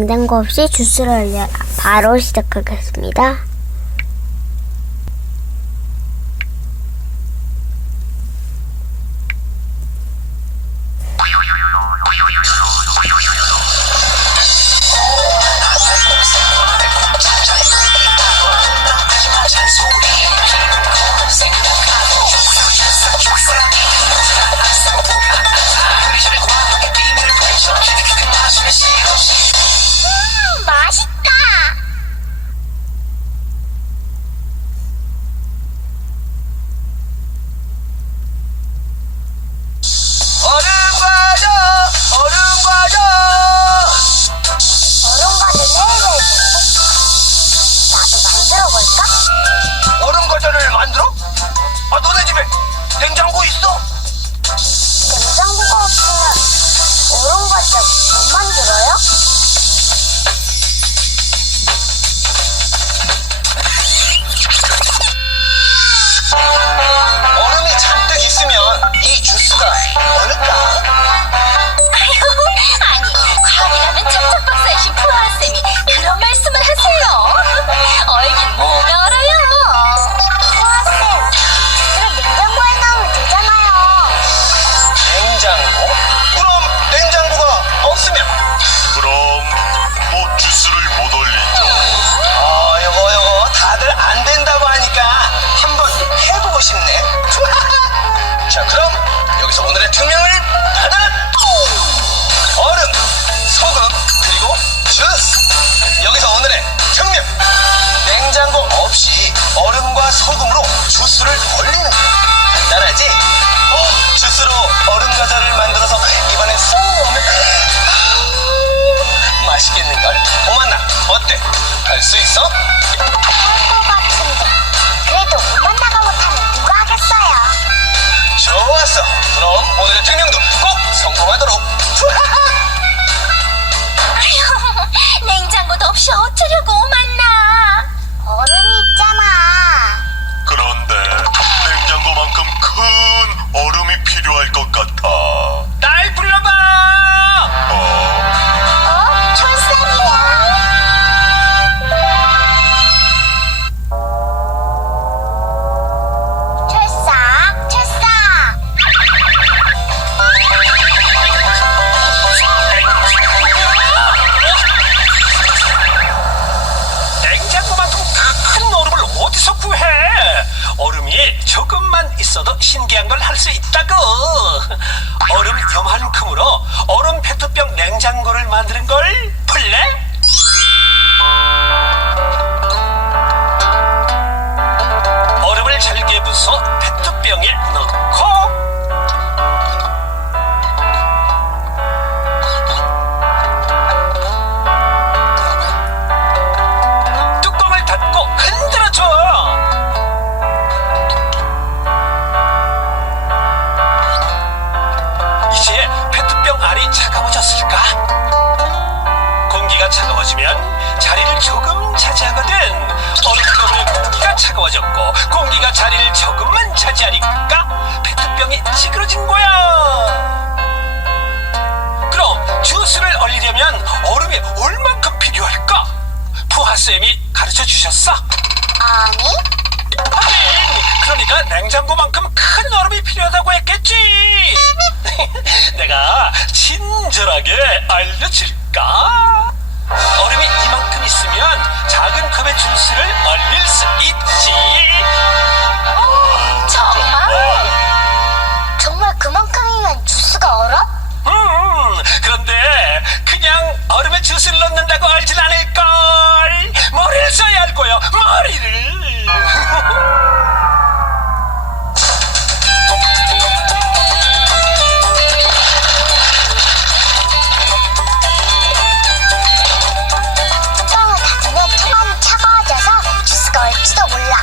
냉장고 없이 주스를 얼려 바로 시작하겠습니다. 맛있다. 얼음 과자, 얼음 과자. 얼음 과자 매일매일 먹고 나도 만들어 볼까? 얼음 과자를 만들어? 아, 너네 집에 냉장고 있어? 냉장고가 없으면 얼음 과자 못 만들어요? 얼음이 잔뜩 있으면 이 주스가 얼을까? 아니, 과학이라면 척척 박사이신 푸아쌤이 그런 말씀을 하세요. 얼긴 뭐가 얼어요? 푸아쌤, 주스를 냉장고에 넣으면 되잖아요. 냉장고? 그럼 냉장고가 없으면? 그럼 뭐 주스를 못 올리죠. 요거 다들 안 된다고 하니까 한번 해보고 싶네. 자, 그럼 여기서 오늘의 투명을 받아라. 얼음, 소금, 그리고 주스. 여기서 오늘의 특명. 냉장고 없이 얼음과 소금으로 주스를 얼리는 거. 간단하지? 주스로 얼음 과자를 만들어서 입안에 쏙 넣으면 맛있겠는걸? 오만나, 어때? 할 수 있어? 할 것 같은데 그래도 오만나가 못하면 누가 하겠어요? 좋았어. 그럼 오늘의 특명도 꼭 성공하도록. 아휴, 냉장고도 없이 어쩌려고 오만나. 얼음이 있잖아. 그런데 냉장고만큼 큰 얼음이 필요할 것 같아. 날 불러봐. 철산이야. 철사. 냉장고만큼 큰 얼음을 어디서 구해? 얼음이 조금만 있어도 신기한 걸 할 수 있다고. 얼음 요만큼으로 얼음 페트병 냉장고를 만드는 걸 볼래? 얼음을 잘게 부숴 페트병에 넣고 뚜껑을 닫고 흔들어줘. 이제 페트병 알이 차가워졌을까? 공기가 차가워지면 자리를 조금 차지하거든. 얼음 때문에 공기가 차가워졌고 공기가 자리를 조금만 차지하니까 페트병이 찌그러진 거야. 그럼 주스를 얼리려면 얼음이 얼만큼 필요할까? 푸하쌤이 가르쳐 주셨어. 아니? 하긴 그러니까 냉장고만큼 큰 얼음이 필요하다고 했겠지. 내가 친절하게 알려줄까? 얼음이 이만큼 있으면 작은 컵의 주스를 얼릴 수 있지. 정말? 정말 그만큼이면 주스가 얼어? 그런데 그냥 얼음에 주스를 넣는다고 얼진 않을걸. 머리를 써야 할 거야, 머리를. 뚜껑을 닫으면 통안이 차가워져서 주스가 얼지도 몰라.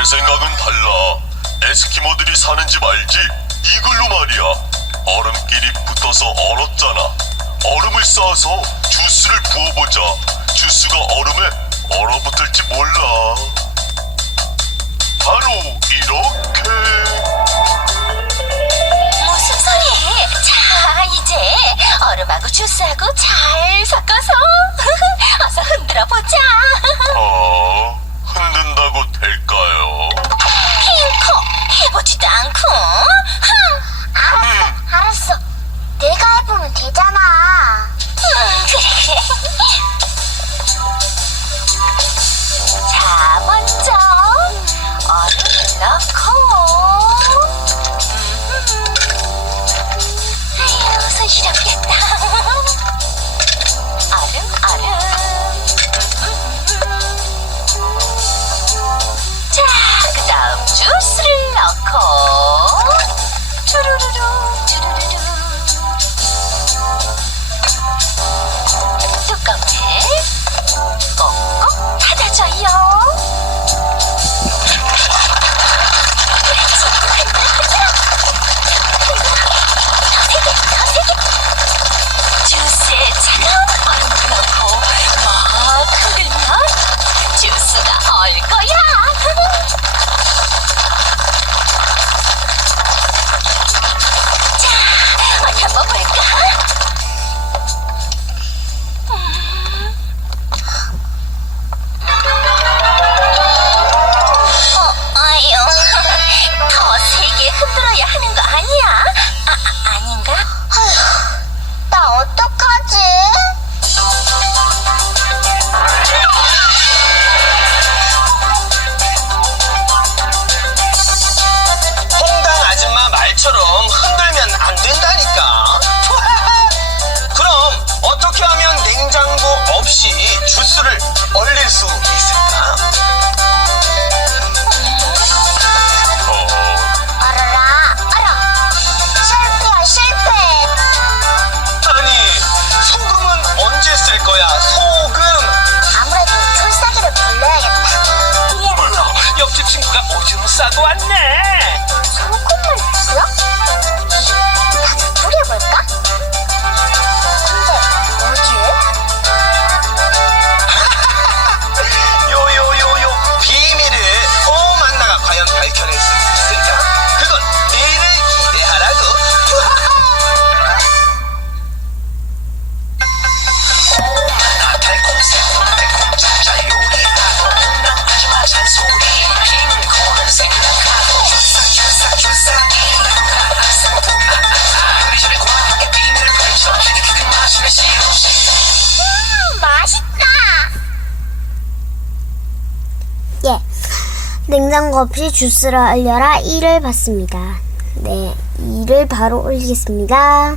내 생각은 달라. 에스키모들이 사는 집 알지? 이걸로 말이야. 얼음끼리 붙어서 얼었잖아. 얼음을 쌓아서 주스를 부어보자. 주스가 얼음에 얼어붙을지 몰라. 바로 이렇게. 무슨 소리? 자, 이제 얼음하고 주스하고 잘 섞어서 어서 흔들어 보자. 흔든다고 될까요? 핑크, 해보지도 않고. 알았어. 내가 해보면 되잖아. 그래. 자, 먼저 얼음을 넣고. 아유, 손 시렵겠다. 얼음. 자, 그 다음 주스를 넣고. 주르르르. 뚜껑을 꼭꼭 닫아줘요. 그렇지. 더 세게. 주스에 차가운 얼음을 넣고 막 흔들면 주스가 얼 거야. 자, 어디 한번 볼까? 더 세게 흔들어야 하는 거 아니야? 아닌가? 나 어떡하지? 홍당 아줌마 말처럼 흔들면 안 된다니까. 그럼 어떻게 하면 냉장고 없이 주스를 얼릴 수 있을까? 알아. 실패. 아니, 소금은 언제 쓸 거야? 소금! 아무래도 철사기를 불러야겠다. 어머나, 옆집 친구가 오줌 싸고 왔네. 소금을 넣어? 다시 뿌려볼까? 근데 어디에? 요요요요, 비밀을 만나가 과연 밝혀낼 수 있을까? 그건 내일을 기대하라고. 달콤 새콤 잡자 요리하고 홍당 아줌마 잔소리 핑크는 생각하고 주싹 요리조리 과하게 비밀을 펼쳐 키득키득 마시는 시루시. 맛있다. 예. 냉장고 없이 주스를 얼려라 1을 봤습니다. 네, 2를 바로 올리겠습니다.